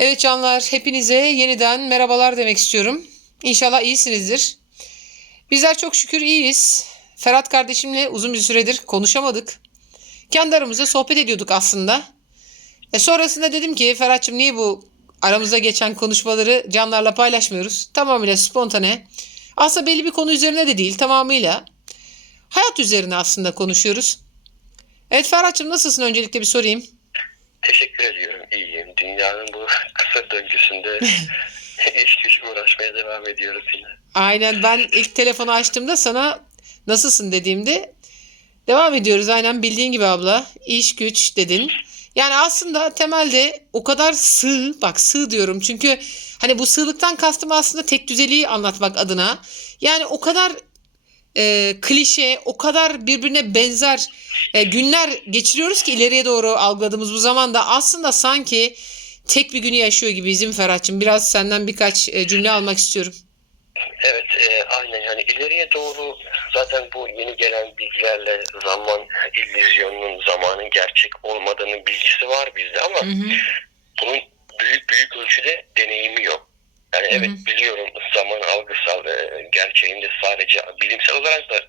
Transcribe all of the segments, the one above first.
Evet canlar, hepinize yeniden merhabalar demek istiyorum. İnşallah iyisinizdir. Bizler çok şükür iyiyiz. Ferhat kardeşimle uzun bir süredir konuşamadık. Kendi aramızda sohbet ediyorduk aslında. E sonrasında dedim ki Ferhat'cığım niye bu aramızda geçen konuşmaları canlarla paylaşmıyoruz? Tamamıyla spontane. Aslında belli bir konu üzerine de değil tamamıyla. Hayat üzerine aslında konuşuyoruz. Evet Ferhat'cığım nasılsın öncelikle bir sorayım. Teşekkür ediyorum. İyiyim. Dünyanın bu kısa döngüsünde iş güç uğraşmaya devam ediyoruz yine. Aynen ben ilk telefonu açtığımda sana nasılsın dediğimde devam ediyoruz. Aynen bildiğin gibi abla iş güç dedin. Yani aslında temelde o kadar sığ bak sığ diyorum çünkü hani bu sığlıktan kastım aslında tek düzeliği anlatmak adına. Yani o kadar e, klişe o kadar birbirine benzer e, günler geçiriyoruz ki ileriye doğru algıladığımız bu zamanda aslında sanki tek bir günü yaşıyor gibi bizim Ferhat'cığım. Biraz senden birkaç e, cümle almak istiyorum. Evet, e, aynen yani ileriye doğru zaten bu yeni gelen bilgilerle zaman illüzyonunun zamanın gerçek olmadığının bilgisi var bizde ama Hı hı. bunun büyük büyük ölçüde deneyimi yok. Yani Hı hı. evet biliyorum zaman algısal e, gerçeğinde sadece bilimsel olarak da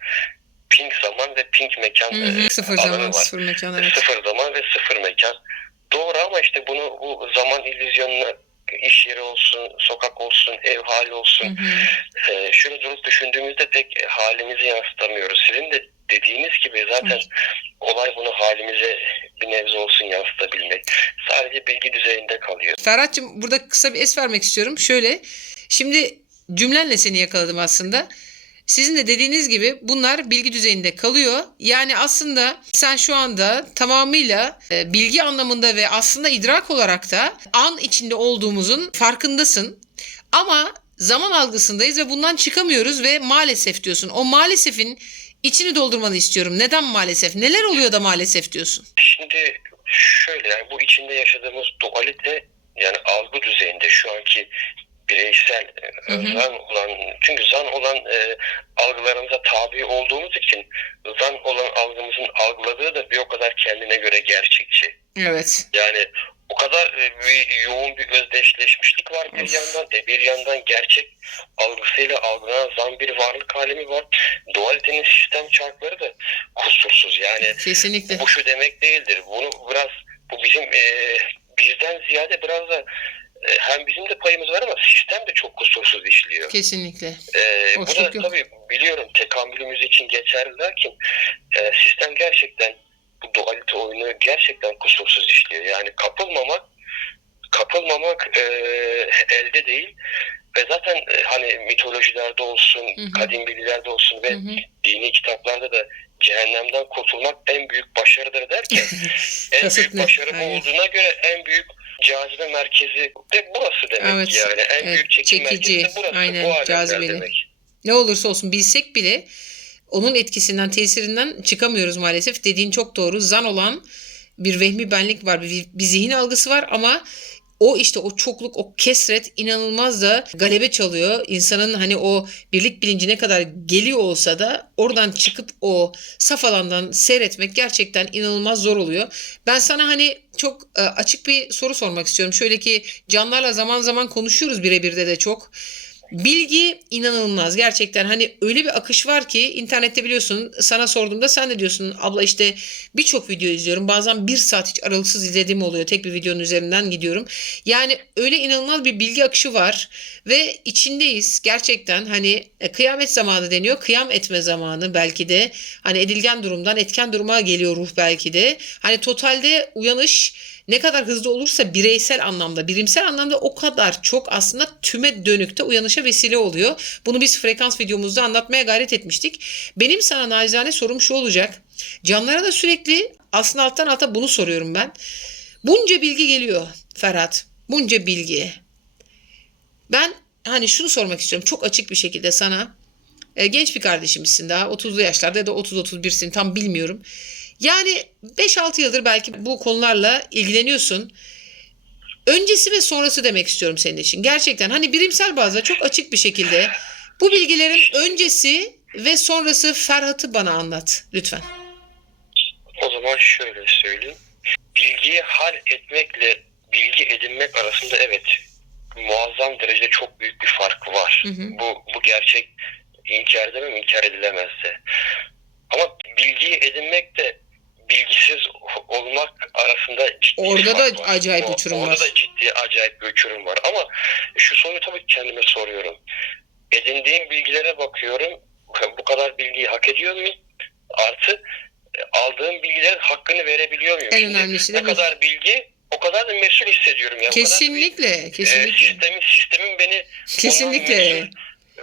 pink zaman ve pink mekan Hı hı. e, Sıfır zaman, var. sıfır mekan evet. Sıfır zaman ve sıfır mekan. Doğru ama işte bunu bu zaman illüzyonuna iş yeri olsun, sokak olsun, ev hali Hı olsun. hı. Ee, şöyle durup düşündüğümüzde pek halimizi yansıtamıyoruz. Sizin de dediğiniz gibi zaten olay bunu halimize bir nebze olsun yansıtabilmek. Sadece bilgi düzeyinde kalıyor. Ferhat'cığım burada kısa bir es vermek istiyorum. Şöyle şimdi cümlenle seni yakaladım aslında. Sizin de dediğiniz gibi bunlar bilgi düzeyinde kalıyor. Yani aslında sen şu anda tamamıyla e, bilgi anlamında ve aslında idrak olarak da an içinde olduğumuzun farkındasın. Ama zaman algısındayız ve bundan çıkamıyoruz ve maalesef diyorsun. O maalesefin içini doldurmanı istiyorum. Neden maalesef? Neler oluyor da maalesef diyorsun? Şimdi şöyle yani bu içinde yaşadığımız dualite yani algı düzeyinde şu anki bireysel e, Hı hı. zan olan çünkü zan olan e, algılarımıza tabi olduğumuz için zan olan algımızın algıladığı da bir o kadar kendine göre gerçekçi. Evet. Yani kadar e, bir yoğun bir özdeşleşmişlik var bir yandan e bir yandan gerçek algısıyla algılanan zan bir varlık alemi var. Dualitenin sistem çarkları da kusursuz yani Kesinlikle. bu şu demek değildir. Bunu biraz bu bizim e, bizden ziyade biraz da e, hem bizim de payımız var ama sistem de çok kusursuz işliyor. Kesinlikle. E, bu da tabii biliyorum tekamülümüz için geçerli lakin e, sistem gerçekten bu dualite oyunu gerçekten kusursuz işliyor. Yani kapılmamak kapılmamak e, elde değil ve zaten e, hani mitolojilerde olsun, Hı hı. kadim bilgilerde olsun ve Hı hı. dini kitaplarda da cehennemden kurtulmak en büyük başarıdır derken en büyük başarı bu olduğuna göre en büyük cazibe merkezi de burası demek Evet, yani. En evet, büyük çekim çekici, merkezi de burası. aynen, bu demek. Ne olursa olsun bilsek bile onun etkisinden, tesirinden çıkamıyoruz maalesef. Dediğin çok doğru. Zan olan bir vehmi benlik var, bir, bir zihin algısı var ama o işte o çokluk, o kesret inanılmaz da galebe çalıyor. İnsanın hani o birlik bilinci ne kadar geliyor olsa da oradan çıkıp o saf alandan seyretmek gerçekten inanılmaz zor oluyor. Ben sana hani çok e, açık bir soru sormak istiyorum. Şöyle ki canlarla zaman zaman konuşuyoruz birebir de de çok. Bilgi inanılmaz. Gerçekten hani öyle bir akış var ki internette biliyorsun sana sorduğumda sen de diyorsun abla işte birçok video izliyorum. Bazen bir saat hiç aralıksız izlediğim oluyor. Tek bir videonun üzerinden gidiyorum. Yani öyle inanılmaz bir bilgi akışı var ve içindeyiz. Gerçekten hani e, kıyamet zamanı deniyor. Kıyam etme zamanı belki de. Hani edilgen durumdan etken duruma geliyor ruh belki de. Hani totalde uyanış ne kadar hızlı olursa bireysel anlamda, birimsel anlamda o kadar çok aslında tüme dönükte uyanışa vesile oluyor. Bunu biz frekans videomuzda anlatmaya gayret etmiştik. Benim sana nacizane sorum şu olacak. Canlara da sürekli aslında alttan alta bunu soruyorum ben. Bunca bilgi geliyor Ferhat. Bunca bilgi. Ben hani şunu sormak istiyorum çok açık bir şekilde sana. E, genç bir kardeşimizsin daha 30'lu yaşlarda ya da 30-31'sin tam bilmiyorum. Yani 5-6 yıldır belki bu konularla ilgileniyorsun. Öncesi ve sonrası demek istiyorum senin için. Gerçekten hani bilimsel bazda çok açık bir şekilde bu bilgilerin öncesi ve sonrası Ferhat'ı bana anlat lütfen. O zaman şöyle söyleyeyim. Bilgiyi hal etmekle bilgi edinmek arasında evet muazzam derecede çok büyük bir fark var. Hı hı. Bu bu gerçek inkar edemem, inkar edilemezse. Ama bilgiyi edinmek de bilgisiz olmak arasında ciddi Orada da var. acayip O- uçurum orada var. da ciddi acayip bir uçurum var. Ama şu soruyu tabii kendime soruyorum. Edindiğim bilgilere bakıyorum. Bu kadar bilgiyi hak ediyor muyum? Artı e, aldığım bilgilerin hakkını verebiliyor muyum? En önemlisi ne de bu. kadar bilgi o kadar da mesul hissediyorum. Ya. Da bir, Kesinlikle, e, kesinlikle. sistemin, sistemin beni Kesinlikle. mesul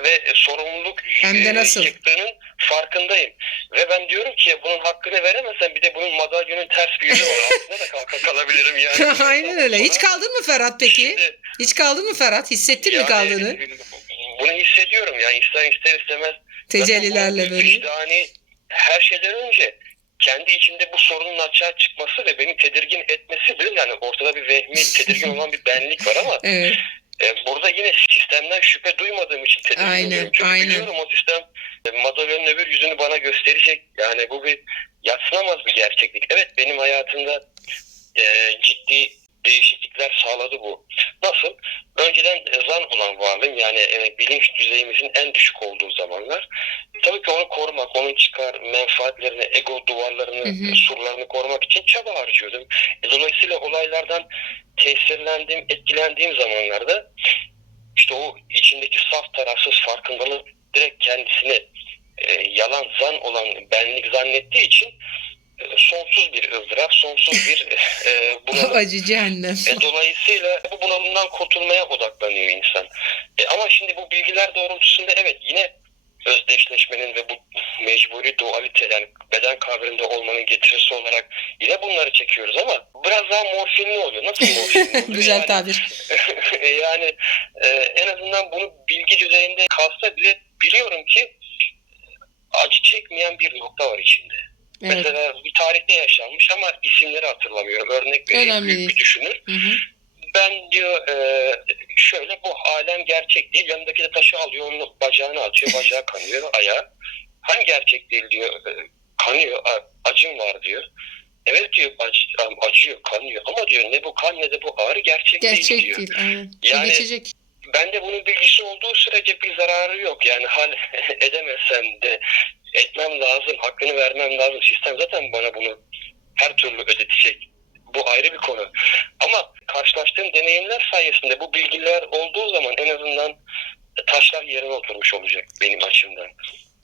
ve e, sorumluluk Hem de e, nasıl? yıktığının farkındayım. Ve ben diyorum ki bunun hakkını veremezsen bir de bunun madalyonun ters bir yüzü var. Altında da kalka kalabilirim yani. Aynen öyle. Hiç kaldın mı Ferhat peki? Şimdi, Hiç kaldın mı Ferhat? Hissettin mi yani, kaldığını? Bunu hissediyorum yani ister ister istemez. Tecellilerle böyle. Vicdani her şeyden önce kendi içimde bu sorunun açığa çıkması ve beni tedirgin etmesidir. Yani ortada bir vehmi tedirgin olan bir benlik var ama Evet. E, burada yine sistemden şüphe duymadığım için tedirgin Aynen. Çünkü aynen. biliyorum o sistem e, madalyonun öbür yüzünü bana gösterecek. Yani bu bir yatsınamaz bir gerçeklik. Evet benim hayatımda e, ciddi değişiklikler sağladı bu. Nasıl? Önceden zan olan varlığım yani e, bilinç düzeyimizin en düşük olduğu zamanlar. Tabii ki onu korumak, onun çıkar menfaatlerini, ego duvarlarını, Hı hı. surlarını korumak için çaba harcıyordum. E, dolayısıyla olaylardan tesirlendiğim, etkilendiğim zamanlarda işte o içindeki saf tarafsız farkındalık direkt kendisini e, yalan zan olan benlik zannettiği için sonsuz bir ızdırap, sonsuz bir e, bunalım. Acı cehennem. E, dolayısıyla bu bunalımdan kurtulmaya odaklanıyor insan. E, ama şimdi bu bilgiler doğrultusunda evet yine özdeşleşmenin ve bu mecburi dualite yani beden kavramında olmanın getirisi olarak yine bunları çekiyoruz ama biraz daha morfinli oluyor. Nasıl morfinli oluyor? Güzel yani, tabir. yani e, en azından bunu bilgi düzeyinde kalsa bile biliyorum ki acı çekmeyen bir nokta var içinde. Evet. Mesela bir tarihte yaşanmış ama isimleri hatırlamıyorum. Örnek vereyim büyük değil. bir düşünür. Hı hı. Ben diyor e, şöyle bu alem gerçek değil. Yanındaki de taşı alıyor onun bacağına atıyor. Bacağı kanıyor ayağı. Hani gerçek değil diyor. E, kanıyor acım var diyor. Evet diyor acı, acıyor kanıyor ama diyor ne bu kan ne de bu ağrı gerçek, değil Gerçek diyor. değil. Aynen. Yani- geçecek. Bende bunun bilgisi olduğu sürece bir zararı yok. Yani hal edemezsem de etmem lazım, hakkını vermem lazım. Sistem zaten bana bunu her türlü ödetecek. Bu ayrı bir konu. Ama karşılaştığım deneyimler sayesinde bu bilgiler olduğu zaman en azından taşlar yerine oturmuş olacak benim açımdan.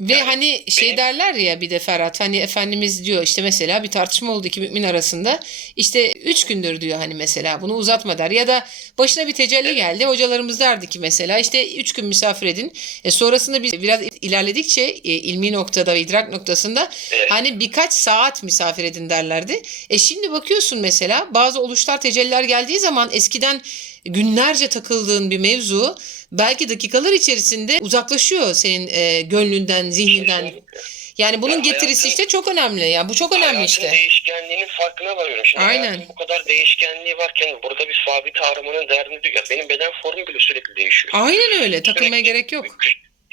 Ve Yani hani şey benim- derler ya bir de Ferhat hani Efendimiz diyor işte mesela bir tartışma oldu iki mümin arasında işte üç gündür diyor hani mesela bunu uzatma der ya da başına bir tecelli geldi hocalarımız derdi ki mesela işte üç gün misafir edin e sonrasında biz biraz ilerledikçe e, ilmi noktada ve idrak noktasında Evet. hani birkaç saat misafir edin derlerdi. E şimdi bakıyorsun mesela bazı oluşlar tecelliler geldiği zaman eskiden günlerce takıldığın bir mevzu belki dakikalar içerisinde uzaklaşıyor senin e, gönlünden, zihninden. Kesinlikle. Yani bunun Ya getirisi hayatın- işte çok önemli. Ya bu çok önemli işte. değişkenliğinin farkına varıyorum. Şimdi Aynen. bu kadar değişkenliği varken burada bir sabit aramanın derdini duyuyor. Benim beden formum bile sürekli değişiyor. Aynen öyle. Takılmaya Sürekli- gerek yok.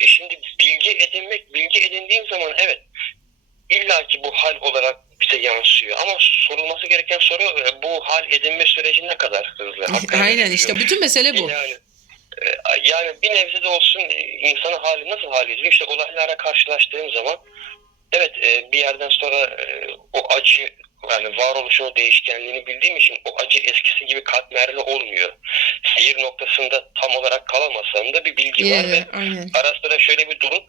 E şimdi bilgi edinmek, bilgi edindiğim zaman evet illaki bu hal olarak bize yansıyor. Ama sorulması gereken soru e, bu hal edinme süreci ne kadar hızlı? Aynen işte bütün mesele bu. Yani, e, yani bir nebze de olsun e, insanın hali nasıl hal ediliyor? İşte olaylara karşılaştığım zaman evet bir yerden sonra o acı yani varoluşun o değişkenliğini bildiğim için o acı eskisi gibi katmerli olmuyor. Seyir noktasında tam olarak kalamasam da bir bilgi var ve Yeah, aynen. ara sıra şöyle bir durum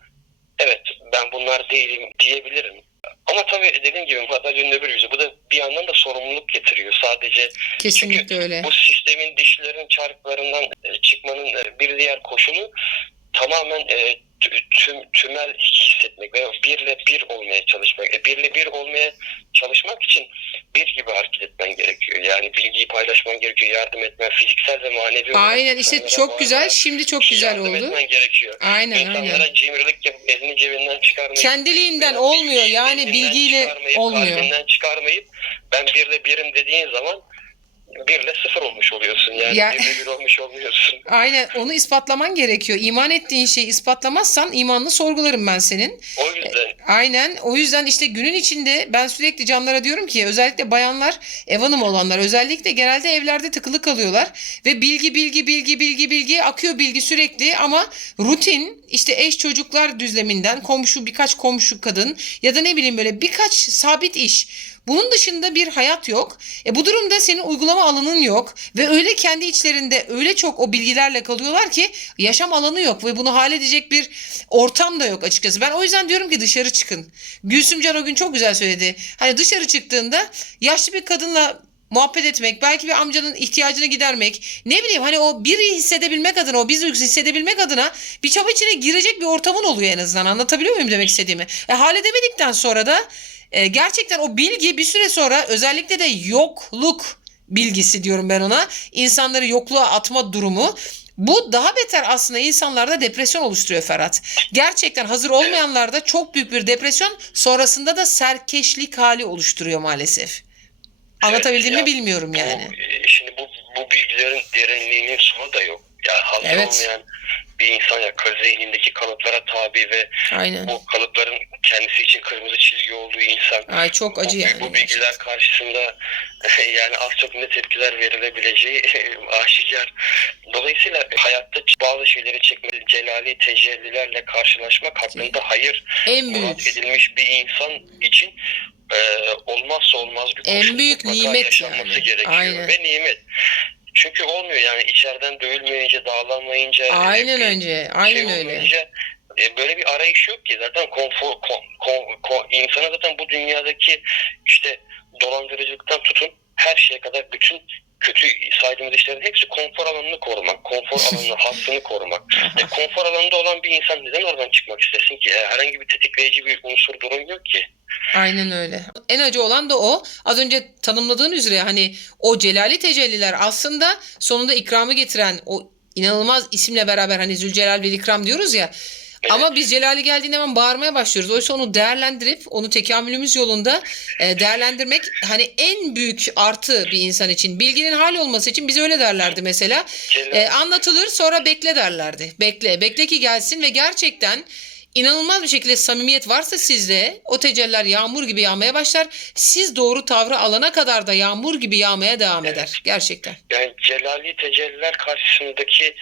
evet ben bunlar değilim diyebilirim. Ama tabii dediğim gibi madalyonun öbür yüzü bu da bir yandan da sorumluluk getiriyor. Sadece Kesinlikle öyle. bu sistemin dişlerin çarklarından e, çıkmanın e, bir diğer koşulu tamamen e, tüm, tümel hissetmek ve birle bir olmaya çalışmak. E, birle bir olmaya çalışmak için bir gibi hareket etmen gerekiyor. Yani bilgiyi paylaşman gerekiyor, yardım etmen, fiziksel ve manevi olarak Aynen işte çok güzel. Şimdi çok güzel yardım oldu. etmen gerekiyor. Aynen İnsanlara aynen. cimrilik yapıp elini cebinden çıkarmayıp Kendiliğinden veya olmuyor. Yani bilgiyle olmuyor. Kalbinden çıkarmayıp ben birle birim dediğin zaman birle sıfır olmuş oluyorsun. Yani Ya- birle bir olmuş olmuyorsun. Aynen onu ispatlaman gerekiyor. İman ettiğin şeyi ispatlamazsan imanını sorgularım ben senin. O yüzden Aynen. O yüzden işte günün içinde ben sürekli canlara diyorum ki özellikle bayanlar ev hanımı olanlar özellikle genelde evlerde tıkılı kalıyorlar ve bilgi bilgi bilgi bilgi bilgi akıyor bilgi sürekli ama rutin işte eş çocuklar düzleminden komşu birkaç komşu kadın ya da ne bileyim böyle birkaç sabit iş. Bunun dışında bir hayat yok. E bu durumda senin uygulama alanın yok ve öyle kendi içlerinde öyle çok o bilgilerle kalıyorlar ki yaşam alanı yok ve bunu halledecek bir ortam da yok açıkçası. Ben o yüzden diyorum ki dışarı çıkın. Gülsüm Can o gün çok güzel söyledi. Hani dışarı çıktığında yaşlı bir kadınla muhabbet etmek, belki bir amcanın ihtiyacını gidermek, ne bileyim hani o biri hissedebilmek adına, o biz hissedebilmek adına bir çaba içine girecek bir ortamın oluyor en azından. Anlatabiliyor muyum demek istediğimi? E, halledemedikten sonra da e, gerçekten o bilgi bir süre sonra özellikle de yokluk bilgisi diyorum ben ona. İnsanları yokluğa atma durumu. Bu daha beter aslında insanlarda depresyon oluşturuyor Ferhat. Gerçekten hazır olmayanlarda çok büyük bir depresyon sonrasında da serkeşlik hali oluşturuyor maalesef. Anlatabildim mi Ya, bilmiyorum yani. Bu, e, şimdi bu, bu bilgilerin derinliğinin sonu da yok. Yani hazır Evet. olmayan bir insan ya zihnindeki kalıplara tabi ve Aynen. bu kalıpların kendisi için kırmızı çizgi olduğu insan Ay çok acı bu, yani. bu bilgiler karşısında yani az çok ne tepkiler verilebileceği aşikar. Dolayısıyla hayatta bazı şeyleri çekmeli, celali tecellilerle karşılaşmak hakkında hayır En büyük. edilmiş bir insan için e, olmazsa olmaz bir En koşul. büyük Mutlaka nimet yani. gerekiyor Aynen. ve nimet. Çünkü olmuyor yani içeriden dövülmeyince, dağlanmayınca, Aynen bir önce. Aynen şey öyle. e, böyle bir arayış yok ki zaten konfor kon, kon, kon- insana zaten bu dünyadaki işte dolandırıcılıktan tutun her şeye kadar bütün kötü saydığımız işlerin hepsi konfor alanını korumak, konfor alanını, hakkını korumak. E, konfor alanında olan bir insan neden oradan çıkmak istesin ki? E, herhangi bir tetikleyici bir unsur durum yok ki. Aynen öyle. En acı olan da o. Az önce tanımladığın üzere hani o celali tecelliler aslında sonunda ikramı getiren o inanılmaz isimle beraber hani Zülcelal ve İkram diyoruz ya. Ama biz Celali geldiğinde hemen bağırmaya başlıyoruz. Oysa onu değerlendirip onu tekamülümüz yolunda e, değerlendirmek hani en büyük artı bir insan için. Bilginin hal olması için biz öyle derlerdi mesela. E, anlatılır sonra bekle derlerdi. Bekle. Bekle ki gelsin ve gerçekten inanılmaz bir şekilde samimiyet varsa sizde o tecelliler yağmur gibi yağmaya başlar. Siz doğru tavrı alana kadar da yağmur gibi yağmaya devam eder. Gerçekten. Yani celali tecelliler karşısındaki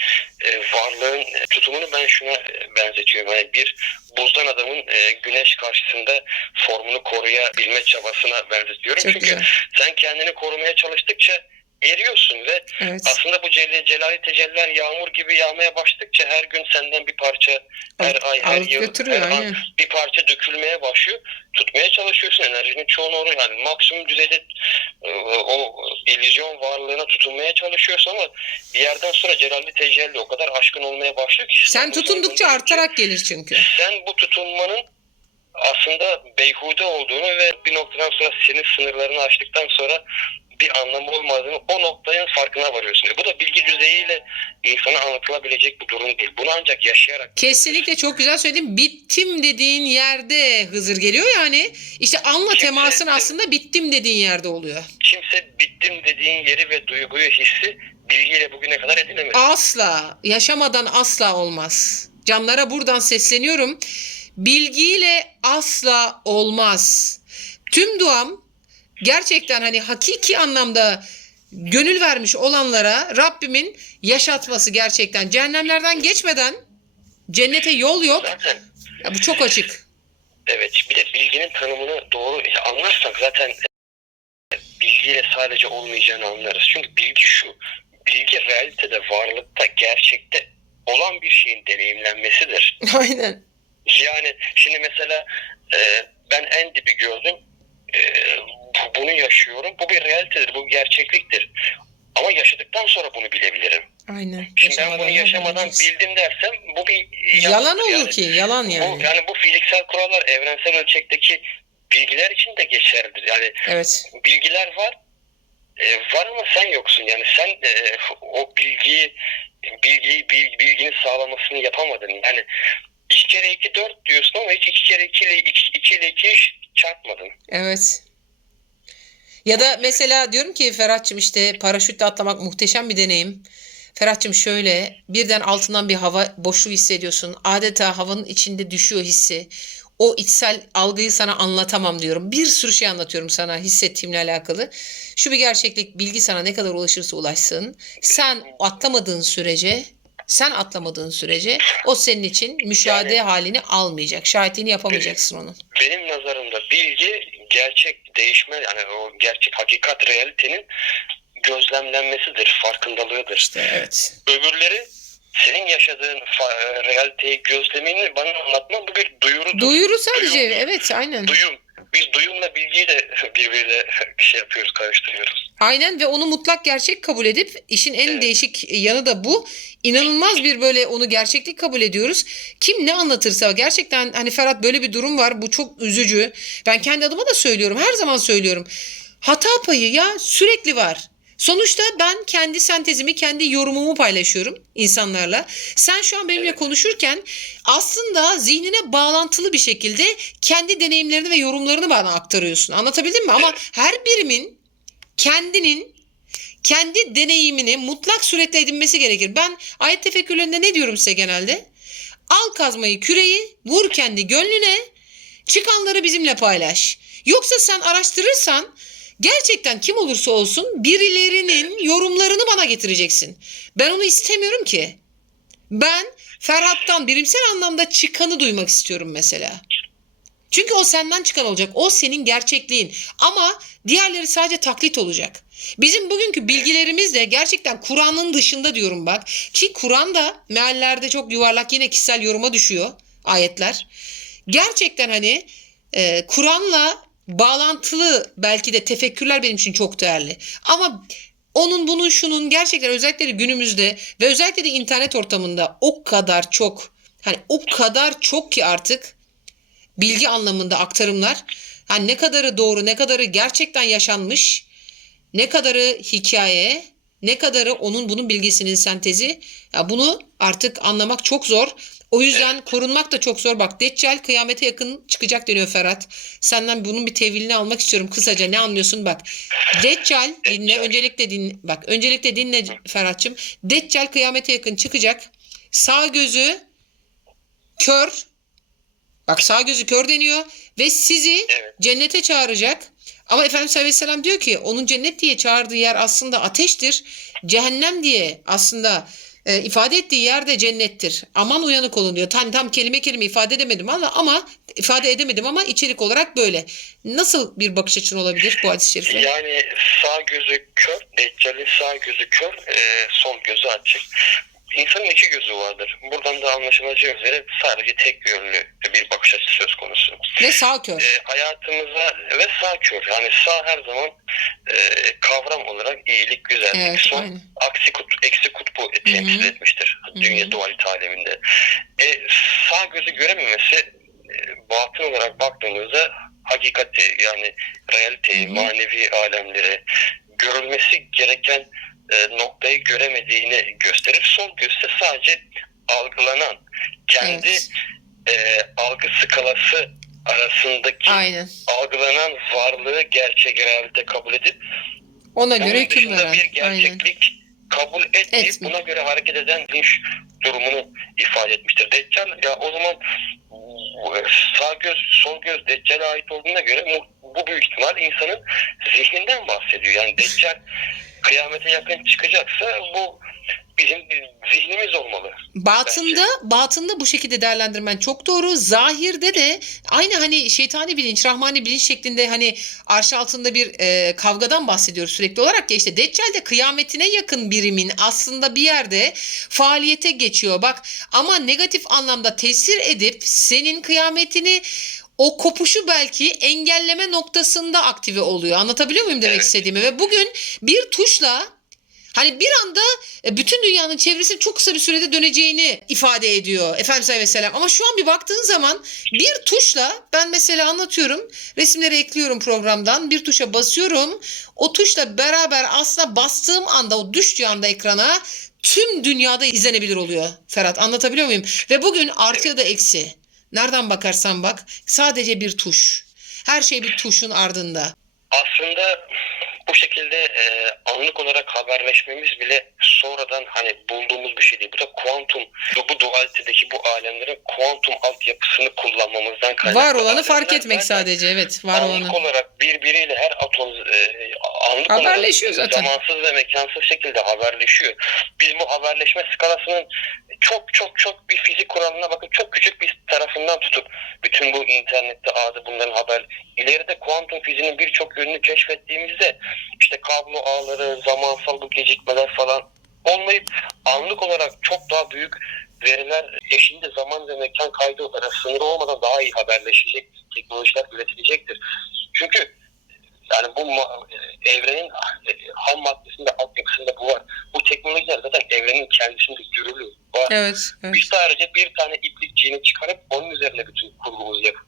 e, varlığın e, tutumunu ben şuna e, benzetiyorum. Yani bir buzdan adamın e, güneş karşısında formunu koruyabilme çabasına benzetiyorum. Çok Çünkü güzel. sen kendini korumaya çalıştıkça eriyorsun ve Evet. aslında bu cel celali tecelliler yağmur gibi yağmaya başladıkça her gün senden bir parça, her Alıp- ay, her yıl, her an bir parça dökülmeye başlıyor. Tutmaya çalışıyorsun enerjinin çoğunu oraya yani maksimum düzeyde e, o illüzyon varlığına tutunmaya çalışıyorsun ama bir yerden sonra celalli tecelli o kadar aşkın olmaya başlıyor ki. Sen tutundukça artarak gelir çünkü. Sen bu tutunmanın aslında beyhude olduğunu ve bir noktadan sonra senin sınırlarını aştıktan sonra bir anlamı olmadığını o noktanın farkına varıyorsun. Bu da bilgi düzeyiyle insana anlatılabilecek bir durum değil. Bunu ancak yaşayarak Kesinlikle çok güzel söyledin. Bittim dediğin yerde Hızır geliyor yani. İşte anla Kimse- temasın aslında bittim dediğin yerde oluyor. kimse bittim dediğin yeri ve duyguyu hissi bilgiyle bugüne kadar edinemedi. Asla yaşamadan asla olmaz. Canlara buradan sesleniyorum. Bilgiyle asla olmaz. Tüm duam gerçekten hani hakiki anlamda gönül vermiş olanlara Rabbimin yaşatması gerçekten cehennemlerden geçmeden cennete yol yok. Ya bu çok açık. Evet bir de bilginin tanımını doğru anlarsak zaten e, bilgiyle sadece olmayacağını anlarız. Çünkü bilgi şu, bilgi realitede, varlıkta, gerçekte olan bir şeyin deneyimlenmesidir. Aynen. Yani şimdi mesela e, ben en dibi gördüm, e, bunu yaşıyorum, bu bir realitedir, bu gerçekliktir. Ama yaşadıktan sonra bunu bilebilirim. Aynen. Şimdi ben bunu yaşamadan bilemeyeceksin. bildim dersem bu bir Yalan olur Yani ki. Yalan Bu, yani. yani bu fiziksel kurallar evrensel ölçekteki bilgiler için de geçerlidir. Yani Evet. bilgiler var. e, var ama sen yoksun. Yani sen e, o bilgiyi bilgiyi bil- bilginin sağlamasını yapamadın. Yani iki kere iki dört diyorsun ama hiç iki kere iki ile iki, iki ile iki çarpmadın. Evet. Ya da mesela diyorum ki Ferhat'cığım işte paraşütle atlamak muhteşem bir deneyim. Ferhat'cığım şöyle birden altından bir hava boşluğu hissediyorsun. Adeta havanın içinde düşüyor hissi. O içsel algıyı sana anlatamam diyorum. Bir sürü şey anlatıyorum sana hissettiğimle alakalı. Şu bir gerçeklik bilgi sana ne kadar ulaşırsa ulaşsın. Sen atlamadığın sürece sen atlamadığın sürece o senin için müşahede Yani- halini almayacak. Şahitliğini yapamayacaksın onun. Benim nazarımda bilgi gerçek değişme yani o gerçek hakikat realitenin gözlemlenmesidir, farkındalığıdır. İşte evet. Öbürleri senin yaşadığın realiteyi gözlemini bana anlatman bu bir duyurudur. Duyuru sadece Duyum. evet aynen. Duyum. Biz duyumla bilgiyi de birbiriyle şey yapıyoruz, karıştırıyoruz. Aynen ve onu mutlak gerçek kabul edip işin en Evet. değişik yanı da bu. İnanılmaz bir böyle onu gerçeklik kabul ediyoruz. Kim ne anlatırsa gerçekten hani Ferhat böyle bir durum var. Bu çok üzücü. Ben kendi adıma da söylüyorum. Her zaman söylüyorum. Hata payı ya sürekli var. Sonuçta ben kendi sentezimi, kendi yorumumu paylaşıyorum insanlarla. Sen şu an benimle konuşurken aslında zihnine bağlantılı bir şekilde kendi deneyimlerini ve yorumlarını bana aktarıyorsun. Anlatabildim mi? Ama her birimin kendinin kendi deneyimini mutlak suretle edinmesi gerekir. Ben ayet tefekkürlerinde ne diyorum size genelde? Al kazmayı küreği, vur kendi gönlüne, çıkanları bizimle paylaş. Yoksa sen araştırırsan gerçekten kim olursa olsun birilerinin yorumlarını bana getireceksin. Ben onu istemiyorum ki. Ben Ferhat'tan birimsel anlamda çıkanı duymak istiyorum mesela. Çünkü o senden çıkan olacak. O senin gerçekliğin. Ama diğerleri sadece taklit olacak. Bizim bugünkü bilgilerimiz de gerçekten Kur'an'ın dışında diyorum bak. Ki Kur'an da meallerde çok yuvarlak yine kişisel yoruma düşüyor ayetler. Gerçekten hani e, Kur'an'la bağlantılı belki de tefekkürler benim için çok değerli. Ama onun bunun şunun gerçekten özellikle de günümüzde ve özellikle de internet ortamında o kadar çok hani o kadar çok ki artık bilgi anlamında aktarımlar hani ne kadarı doğru ne kadarı gerçekten yaşanmış ne kadarı hikaye ne kadarı onun bunun bilgisinin sentezi ya bunu artık anlamak çok zor. O yüzden korunmak da çok zor. Bak Deccal kıyamete yakın çıkacak deniyor Ferhat. Senden bunun bir tevilini almak istiyorum kısaca. Ne anlıyorsun bak. Deccal dinle öncelikle dinle. Bak öncelikle dinle Ferhat'cığım. Deccal kıyamete yakın çıkacak. Sağ gözü kör. Bak sağ gözü kör deniyor ve sizi cennete çağıracak. Ama Efendimiz Aleyhisselam diyor ki onun cennet diye çağırdığı yer aslında ateştir. Cehennem diye aslında e, ifade ettiği yer de cennettir. Aman uyanık olun diyor. Tam, tam kelime kelime ifade edemedim ama, ama ifade edemedim ama içerik olarak böyle. Nasıl bir bakış açın olabilir bu hadis-i şerife? Yani sağ gözü kör, Deccal'in sağ gözü kör, e, sol gözü açık. İnsanın iki gözü vardır. Buradan da anlaşılacağı üzere sadece tek yönlü bir bakış açısı söz konusu. Ve sağ kör. E, hayatımıza ve sağ kör. Yani sağ her zaman e, kavram olarak iyilik, güzellik, Evet, sol aynen. aksi kut, eksi kutbu temsil Hı hı. etmiştir. Dünya dualite aleminde. E, sağ gözü görememesi e, batın olarak baktığımızda hakikati yani realiteyi, Hı hı. manevi alemleri görülmesi gereken e, noktayı göremediğini gösterir. Sol gözse sadece algılanan kendi Evet. e, algı skalası arasındaki Aynen. algılanan varlığı gerçek realite kabul edip Ona göre hüküm veren. bir Aynen. gerçeklik kabul etmeyip Etmiyor. buna göre hareket eden dinç durumunu ifade etmiştir. Deccal ya o zaman e, sağ göz sol göz Deccal'e ait olduğuna göre bu, bu büyük ihtimal insanın zihninden bahsediyor. Yani Deccal kıyamete yakın çıkacaksa bu bizim zihnimiz olmalı. Batında, batında bu şekilde değerlendirmen çok doğru. Zahirde de aynı hani şeytani bilinç, rahmani bilinç şeklinde hani arş altında bir e, kavgadan bahsediyoruz sürekli olarak ya işte Deccal de kıyametine yakın birimin aslında bir yerde faaliyete geçiyor. Bak ama negatif anlamda tesir edip senin kıyametini o kopuşu belki engelleme noktasında aktive oluyor. Anlatabiliyor muyum demek Evet. istediğimi? Ve bugün bir tuşla Hani bir anda e, bütün dünyanın çevresinin çok kısa bir sürede döneceğini ifade ediyor Efendimiz Aleyhisselam. Ama şu an bir baktığın zaman bir tuşla ben mesela anlatıyorum resimleri ekliyorum programdan bir tuşa basıyorum. O tuşla beraber aslında bastığım anda o düştüğü anda ekrana tüm dünyada izlenebilir oluyor Ferhat anlatabiliyor muyum? Ve bugün artı ya da eksi nereden bakarsan bak sadece bir tuş. Her şey bir tuşun ardında. aslında bu şekilde e, anlık olarak haberleşmemiz bile sonradan hani bulduğumuz bir şey değil. Bu da kuantum, bu, dualitedeki bu alemlerin kuantum altyapısını kullanmamızdan kaynaklı. Var olanı fark etmek sadece evet var anlık olanı. olarak birbiriyle her atom e, anlık Haberleşiyor olarak zaten. zamansız ve mekansız şekilde haberleşiyor. Biz bu haberleşme skalasının çok çok çok bir fizik kuralına bakıp çok küçük bir tarafından tutup bütün bu internette adı bunların haber ileride kuantum fiziğinin birçok yönünü keşfettiğimizde işte kablo ağları, zamansal bu gecikmeler falan olmayıp anlık olarak çok daha büyük veriler eşinde zaman ve mekan kaydı olarak sınırı olmadan daha iyi haberleşecek teknolojiler üretilecektir. Çünkü yani bu ma- evrenin e, ham maddesinde, altyapısında bu var. Bu teknolojiler zaten evrenin kendisinde yürürlüğü var. Evet, evet. Biz sadece bir tane iplikçiğini çıkarıp onun üzerine bütün kurgumuzu yapıp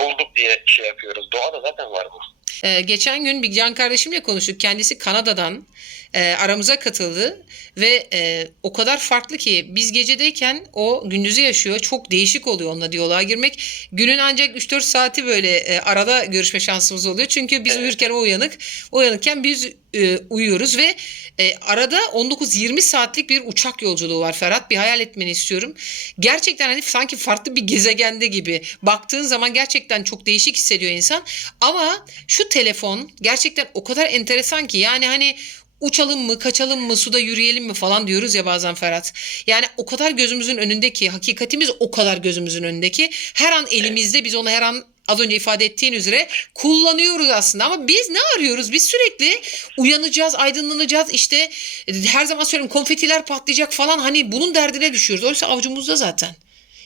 bulduk diye şey yapıyoruz. Doğada zaten var bu. Ee, geçen gün bir can kardeşimle konuştuk. Kendisi Kanada'dan e, aramıza katıldı ve e, o kadar farklı ki biz gecedeyken o gündüzü yaşıyor. Çok değişik oluyor onunla diyaloğa girmek. Günün ancak 3-4 saati böyle e, arada görüşme şansımız oluyor. Çünkü biz uyurken o uyanık, o uyanıkken biz e, uyuyoruz ve e, arada 19-20 saatlik bir uçak yolculuğu var Ferhat. Bir hayal etmeni istiyorum. Gerçekten hani sanki farklı bir gezegende gibi. Baktığın zaman gerçekten çok değişik hissediyor insan. Ama şu telefon gerçekten o kadar enteresan ki yani hani uçalım mı, kaçalım mı, suda yürüyelim mi falan diyoruz ya bazen Ferhat. Yani o kadar gözümüzün önündeki, hakikatimiz o kadar gözümüzün önündeki. Her an elimizde biz onu her an az önce ifade ettiğin üzere kullanıyoruz aslında ama biz ne arıyoruz? Biz sürekli uyanacağız, aydınlanacağız işte e, her zaman söylüyorum konfetiler patlayacak falan hani bunun derdine düşüyoruz. Oysa avcumuzda zaten.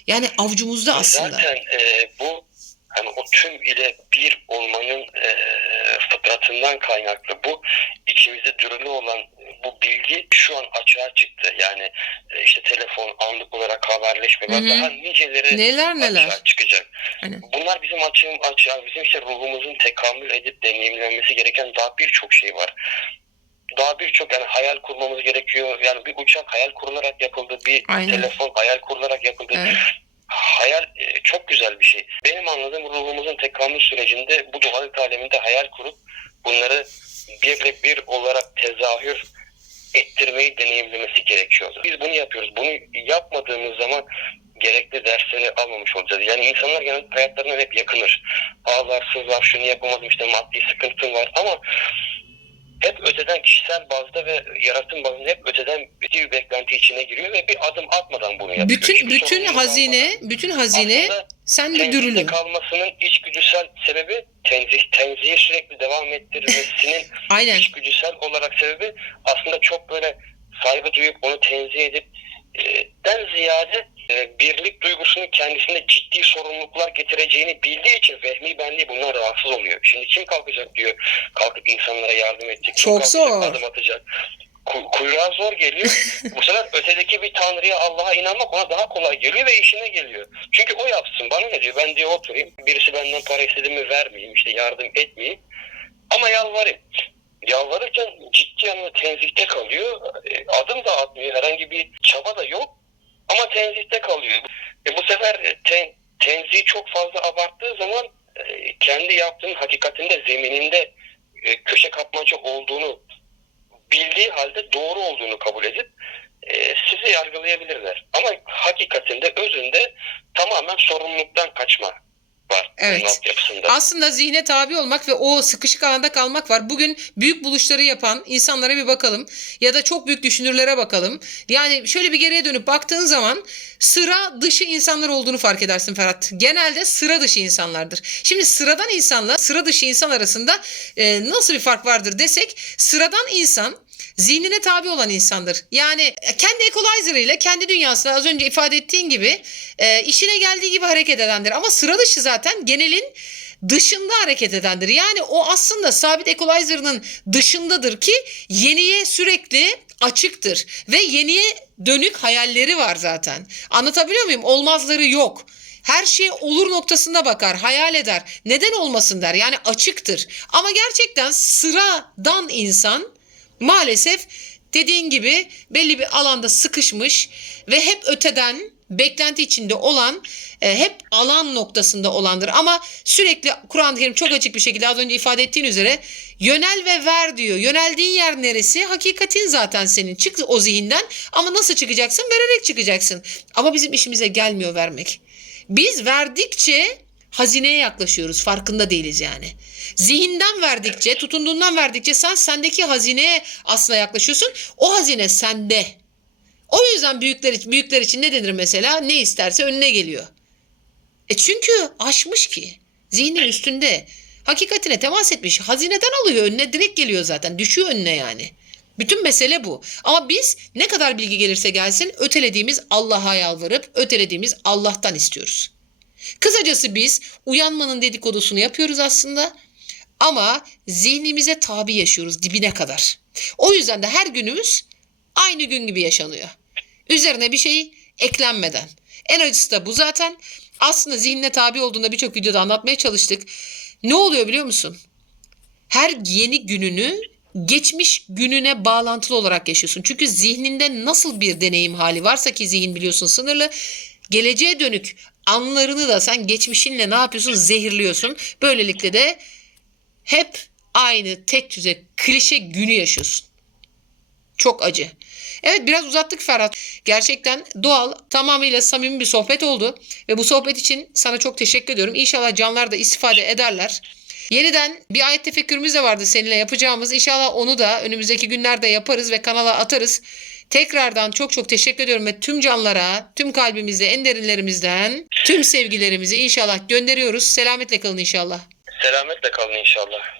Yani avcumuzda aslında. Zaten e, bu hani o tüm ile bir olmanın e, fıtratından kaynaklı bu içimizde dürülü olan bu bilgi şu an açığa çıktı. Yani e, işte telefon, anlık olarak haberleşme Hı hı. daha niceleri Neler neler. açığa çıkacak. Aynen. Bunlar bizim açığım açığa, bizim işte ruhumuzun tekamül edip deneyimlenmesi gereken daha birçok şey var. Daha birçok yani hayal kurmamız gerekiyor. Yani bir uçak hayal kurularak yapıldı, bir Aynen. telefon hayal kurularak yapıldı. Evet. Hayal e, çok güzel bir şey. Benim anladığım ruhumuzun tekamül sürecinde bu dualık aleminde hayal kurup bunları bir bir olarak tezahür ettirmeyi deneyimlemesi gerekiyordu. Biz bunu yapıyoruz. Bunu yapmadığımız zaman gerekli dersleri almamış olacağız. Yani insanlar genelde hayatlarından hep yakınır. Ağlar, sızlar, şunu yapamadım işte maddi sıkıntım var ama hep öteden kişisel bazda ve yaratım bazında hep öteden bir beklenti içine giriyor ve bir adım atmadan bunu yapıyor. Bütün Hiçbir bütün hazine, almadan. bütün hazine Aslında sende Tenzihte dürülü. kalmasının içgüdüsel sebebi tenzih, tenzihi sürekli devam ettirmesinin Aynen. içgüdüsel olarak sebebi aslında çok böyle saygı duyup onu tenzih edip den ziyade e, birlik duygusunun kendisinde ciddi sorumluluklar getireceğini bildiği için vehmi benliği bundan rahatsız oluyor. Şimdi kim kalkacak diyor kalkıp insanlara yardım edecek. kim Çok kalkacak, zor. Adım atacak. Ku- kuyruğa zor geliyor. Bu sefer ötedeki bir tanrıya Allah'a inanmak ona daha kolay geliyor ve işine geliyor. Çünkü o yapsın bana ne diyor ben diyor oturayım birisi benden para istedi mi vermeyeyim işte yardım etmeyeyim ama yalvarayım. Yalvarırken ciddi anlamda tenzihte kalıyor. E, Adım da atmıyor. Herhangi bir çaba da yok. Ama tenzihte kalıyor. E, bu sefer ten, tenzihi çok fazla abarttığı zaman e, kendi yaptığının hakikatinde zemininde e, köşe kapmaca olduğunu bildiği halde doğru olduğunu kabul edip sizi yargılayabilirler. Ama hakikatinde özünde tamamen sorumluluktan kaçma var. Evet. Aslında zihne tabi olmak ve o sıkışık alanda kalmak var. Bugün büyük buluşları yapan insanlara bir bakalım ya da çok büyük düşünürlere bakalım. Yani şöyle bir geriye dönüp baktığın zaman sıra dışı insanlar olduğunu fark edersin Ferhat. Genelde sıra dışı insanlardır. Şimdi sıradan insanla sıra dışı insan arasında e, nasıl bir fark vardır desek sıradan insan zihnine tabi olan insandır. Yani kendi equalizer kendi dünyasında az önce ifade ettiğin gibi e, işine geldiği gibi hareket edendir. Ama sıra dışı zaten genelin dışında hareket edendir. Yani o aslında sabit equalizer'ın dışındadır ki yeniye sürekli açıktır ve yeniye dönük hayalleri var zaten. Anlatabiliyor muyum? Olmazları yok. Her şey olur noktasında bakar, hayal eder. Neden olmasın der. Yani açıktır. Ama gerçekten sıradan insan maalesef dediğin gibi belli bir alanda sıkışmış ve hep öteden beklenti içinde olan e, hep alan noktasında olandır. Ama sürekli Kur'an-ı Kerim çok açık bir şekilde az önce ifade ettiğin üzere yönel ve ver diyor. Yöneldiğin yer neresi? Hakikatin zaten senin. Çık o zihinden ama nasıl çıkacaksın? Vererek çıkacaksın. Ama bizim işimize gelmiyor vermek. Biz verdikçe hazineye yaklaşıyoruz. Farkında değiliz yani. Zihinden verdikçe, tutunduğundan verdikçe sen sendeki hazineye aslında yaklaşıyorsun. O hazine sende. O yüzden büyükler, büyükler için ne denir mesela? Ne isterse önüne geliyor. E çünkü aşmış ki. Zihnin üstünde. Hakikatine temas etmiş. Hazineden alıyor önüne direkt geliyor zaten. Düşüyor önüne yani. Bütün mesele bu. Ama biz ne kadar bilgi gelirse gelsin ötelediğimiz Allah'a yalvarıp ötelediğimiz Allah'tan istiyoruz. Kısacası biz uyanmanın dedikodusunu yapıyoruz aslında ama zihnimize tabi yaşıyoruz dibine kadar. O yüzden de her günümüz aynı gün gibi yaşanıyor. Üzerine bir şey eklenmeden. En acısı da bu zaten. Aslında zihnine tabi olduğunda birçok videoda anlatmaya çalıştık. Ne oluyor biliyor musun? Her yeni gününü geçmiş gününe bağlantılı olarak yaşıyorsun. Çünkü zihninde nasıl bir deneyim hali varsa ki zihin biliyorsun sınırlı. Geleceğe dönük anlarını da sen geçmişinle ne yapıyorsun? Zehirliyorsun. Böylelikle de hep aynı tek düze klişe günü yaşıyorsun. Çok acı. Evet biraz uzattık Ferhat. Gerçekten doğal, tamamıyla samimi bir sohbet oldu. Ve bu sohbet için sana çok teşekkür ediyorum. İnşallah canlar da istifade ederler. Yeniden bir ayet tefekkürümüz de vardı seninle yapacağımız. İnşallah onu da önümüzdeki günlerde yaparız ve kanala atarız. Tekrardan çok çok teşekkür ediyorum ve tüm canlara, tüm kalbimizde, en derinlerimizden tüm sevgilerimizi inşallah gönderiyoruz. Selametle kalın inşallah. Selametle kalın inşallah.